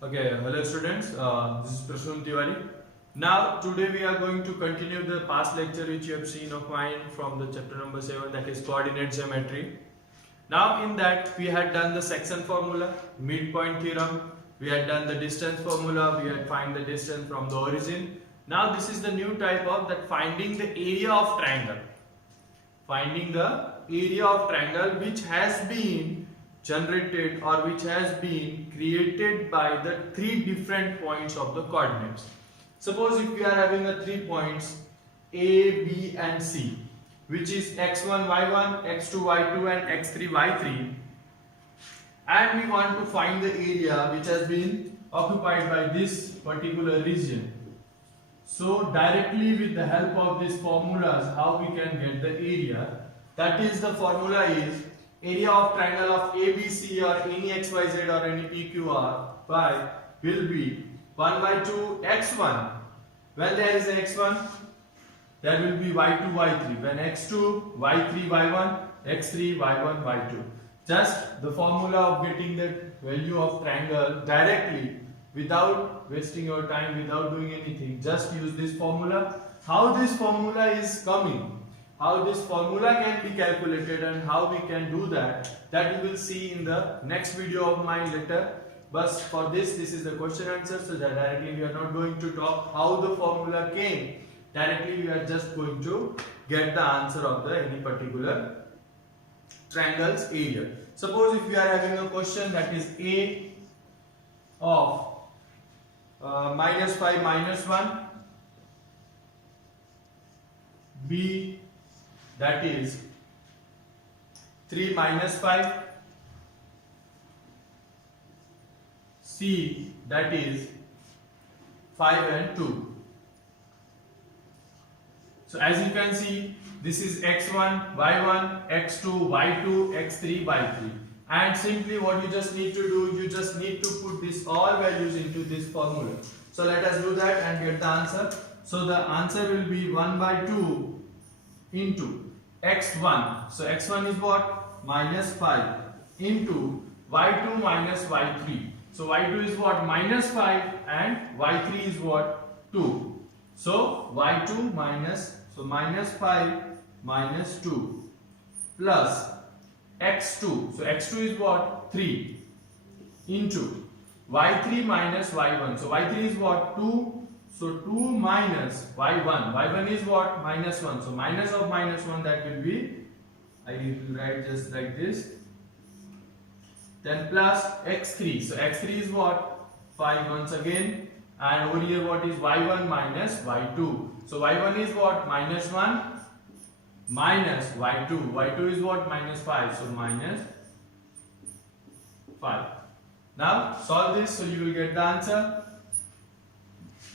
Okay, hello students. This is Prasun Tiwari. Now, today we are going to continue the past lecture which you have seen of mine from the chapter number 7, that is coordinate geometry. Now, in that we had done the section formula, midpoint theorem, we had done the distance formula, we had find the distance from the origin. Now, this is the new type of that finding the area of triangle. Finding the area of triangle which has been generated or which has been created by the three different points of the coordinates. Suppose if we are having a 3 points A, B and C, which is x1, y1, x2, y2 and x3, y3, and we want to find the area which has been occupied by this particular region. So directly with the help of these formulas, how we can get the area? That is, the formula is area of triangle of ABC or any XYZ or any PQR by will be 1 by 2 x1. When there is a x1, there will be y2, y3. When x2, y3, y1, x3, y1, y2. Just the formula of getting the value of triangle directly without wasting your time, without doing anything. Just use this formula. How this formula is coming, how this formula can be calculated and how we can do that you will see in the next video of mine later. But for this is the question answer, so that directly we are not going to talk how the formula came. Directly we are just going to get the answer of the any particular triangle's area. Suppose if we are having a question that is A of minus 5 minus 1, B that is 3 minus 5, C that is 5 and 2. So as you can see, this is x1, y1, x2, y2, x3, y3. And simply what you just need to do, you just need to put this all values into this formula. So let us do that and get the answer. So the answer will be 1 by 2 into x1. So x1 is what? Minus 5 into y2 minus y3. So y2 is what? Minus 5 and y3 is what? 2. So y2 minus, so minus 5 minus 2 plus x2. So x2 is what? 3 into y3 minus y1. So y3 is what? 2. So 2 minus y1. y1 is what? Minus 1. So minus of minus 1, that will be, I will write just like this. Then plus x3. So x3 is what? 5 once again. And over here what is y1 minus y2. So y1 is what? Minus 1 minus y2. y2 is what? Minus 5. So minus 5. Now solve this, so you will get the answer.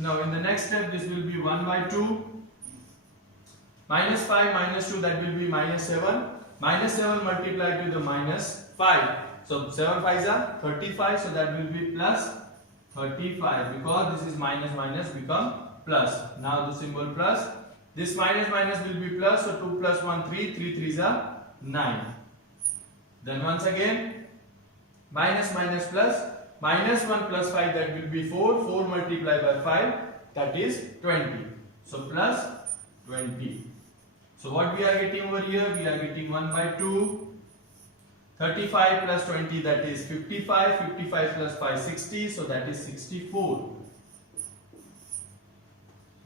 Now in the next step, this will be 1 by 2. Minus 5 minus 2, that will be minus 7. Minus 7 multiplied to the minus 5. So 7 5s are 35. So that will be plus 35, because this is minus minus become plus. Now the symbol plus. This minus minus will be plus. So 2 plus 1 3. 3 3s are 9. Then once again minus minus plus. Minus 1 plus 5, that will be 4. 4 multiplied by 5, that is 20. So plus 20. So what we are getting over here? We are getting 1 by 2. 35 plus 20, that is 55. 55 plus 5, 60. So that is 64.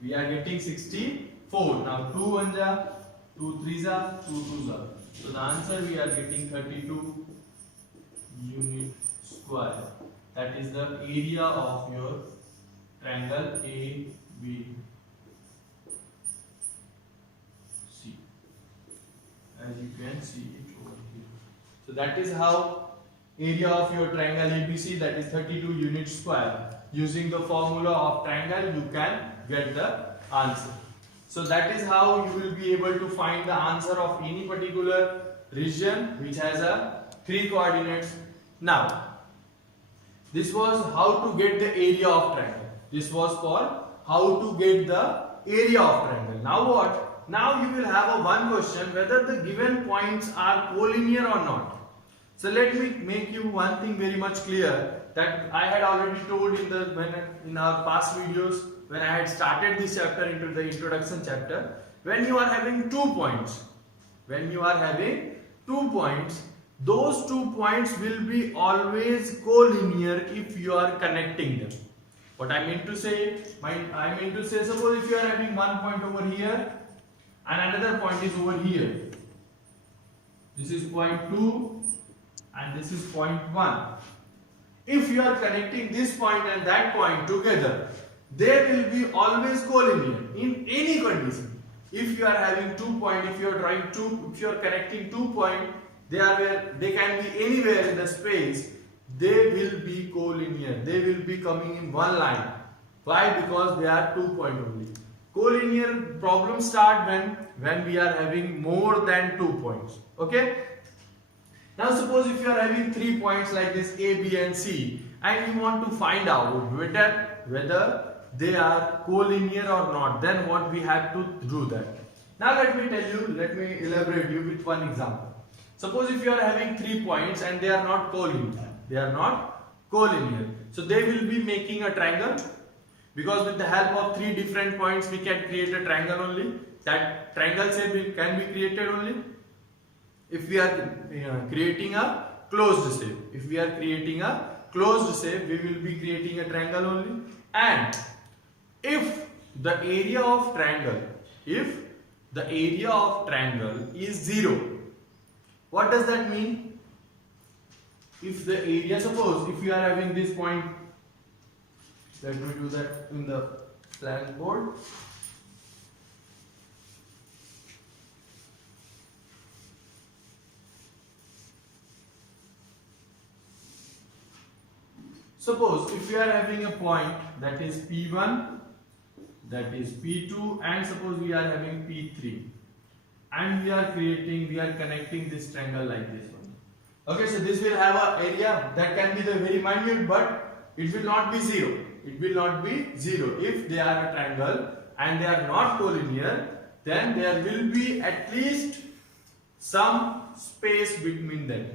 We are getting 64. Now 2 1s are, 2 3s are, 2 2s are. So the answer we are getting 32 unit square. That is the area of your triangle ABC. As you can see it over here. So that is how area of your triangle ABC, that is 32 unit square. Using the formula of triangle, you can get the answer. So that is how you will be able to find the answer of any particular region which has a 3 coordinates. Now, this was how to get the area of triangle. This was for how to get the area of triangle. Now what? Now you will have a one question whether the given points are collinear or not. So let me make you one thing very much clear, that I had already told in our past videos when I had started this chapter into the introduction chapter. When you are having 2 points, those 2 points will be always collinear if you are connecting them. What I mean to say, suppose if you are having one point over here and another point is over here. This is point 2 and this is point 1. If you are connecting this point and that point together, they will be always collinear in any condition. If you are having 2 points, if you are connecting 2 points, they can be anywhere in the space. They will be collinear. They will be coming in one line. Why? Because they are 2 points only. Collinear problems start when we are having more than 2 points. Okay. Now suppose if you are having 3 points like this A, B and C, and you want to find out whether they are collinear or not, then what we have to do that. Now let me elaborate you with one example. Suppose if you are having 3 points and they are not collinear. So they will be making a triangle, because with the help of 3 different points we can create a triangle only. That triangle shape can be created only if we are creating a closed shape. If we are creating a closed shape, we will be creating a triangle only. And if the area of triangle is 0, what does that mean? If the area, suppose if you are having this point, let me do that in the blank board. Suppose if you are having a point that is P1, that is P2, and suppose we are having P3, and we are connecting this triangle like this one. Okay, so this will have an area that can be the very minute, but it will not be 0. If they are a triangle and they are not collinear, then there will be at least some space between them.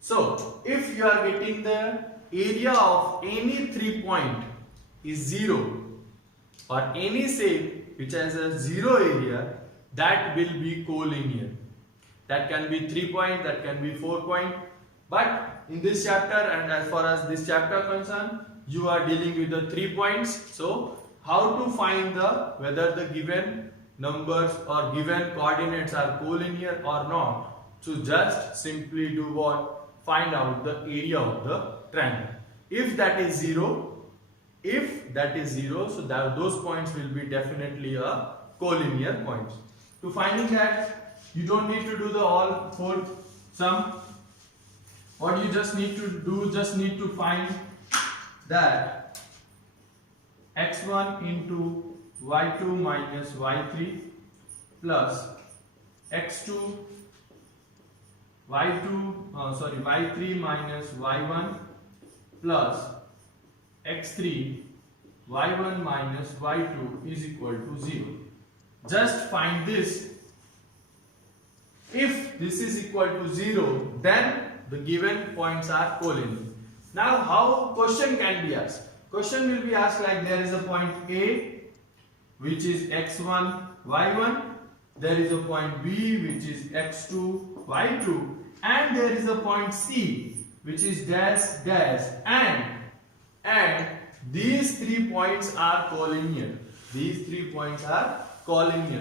So if you are getting the area of any 3 point is 0, or any shape which has a 0 area, that will be collinear. That can be 3 point, that can be 4 point. But in this chapter, and as far as this chapter concerned, you are dealing with the 3 points. So how to find whether the given numbers or given coordinates are collinear or not? So just simply do what? Find out the area of the triangle. If that is 0, so those points will be definitely a collinear points. To finding that, you don't need to do the all 4 sum. What you just need to do, need to find that x1 into y2 minus y3 plus x2 y3 minus y1 plus x3 y1 minus y2 is equal to 0. Just find this. If this is equal to 0, then the given points are collinear. Now how question can be asked? Question will be asked like there is a point A which is x1 y1, there is a point B which is x2 y2, and there is a point C which is dash dash, and these 3 points are collinear.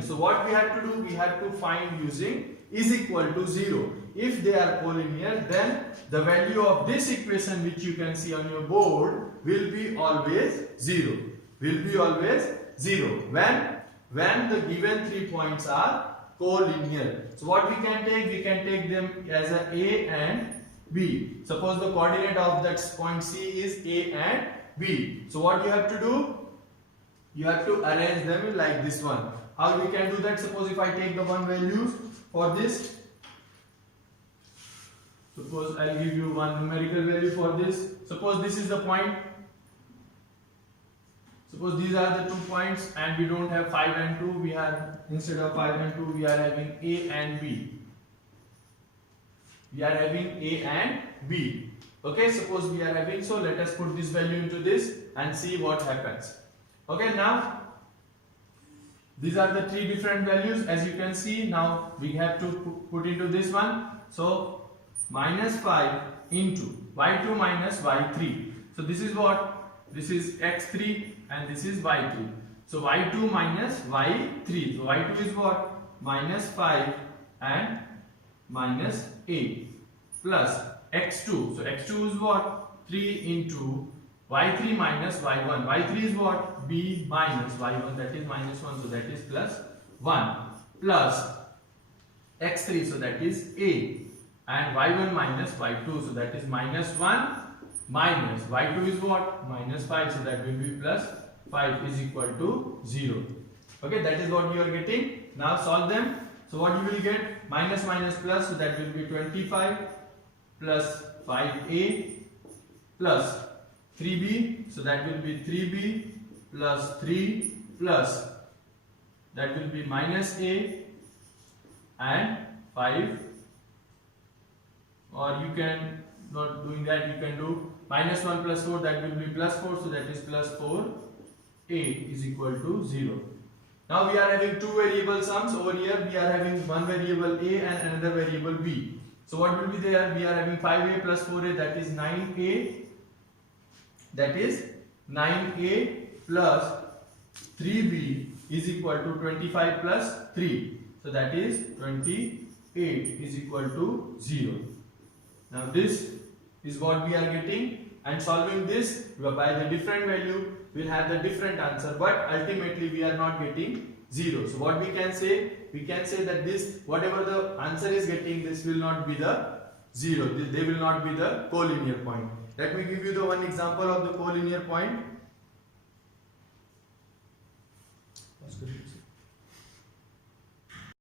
So what we have to do, we have to find using is equal to 0. If they are collinear, then the value of this equation which you can see on your board will be always 0. When the given 3 points are collinear. So what we can take them as A and B. Suppose the coordinate of that point C is A and B. So what you have to do? You have to arrange them like this one. How we can do that? Suppose if I take the one values for this. Suppose I'll give you one numerical value for this. Suppose this is the point. Suppose these are the 2 points and we don't have 5 and 2. We have, instead of 5 and 2, we are having A and B. Okay, suppose we are having, so let us put this value into this and see what happens. Okay, now these are the three different values. As you can see, now we have to put into this one. So minus 5 into y2 minus y3. So this is what? This is x3 and this is y3. So y2 minus y3. So y2 is what? Minus 5 and minus 8 plus x2. So x2 is what? 3 into y3 minus y1. y3 is what? B minus y1, that is minus 1, so that is plus 1 plus x3, so that is a, and y1 minus y2, so that is minus 1 minus y2 is what? Minus 5, so that will be plus 5 is equal to 0. Okay, that is what you are getting. Now solve them. So what you will get? Minus minus plus, so that will be 25 plus 5a plus 3b, so that will be 3b plus 3 plus that will be minus a and 5, or you can not doing that, you can do minus 1 plus 4, that will be plus 4, so that is plus 4 a is equal to 0. Now we are having two variable sums. Over here we are having one variable a and another variable b. So what will be there? We are having 5a plus 4a, that is 9a, that is 9a plus 3b is equal to 25 plus 3. So that is 28 is equal to 0. Now this is what we are getting, and solving this by the different value we will have the different answer, but ultimately we are not getting 0. So what we can say? We can say that this, whatever the answer is getting, this will not be the 0. They will not be the collinear point. Let me give you the one example of the collinear point.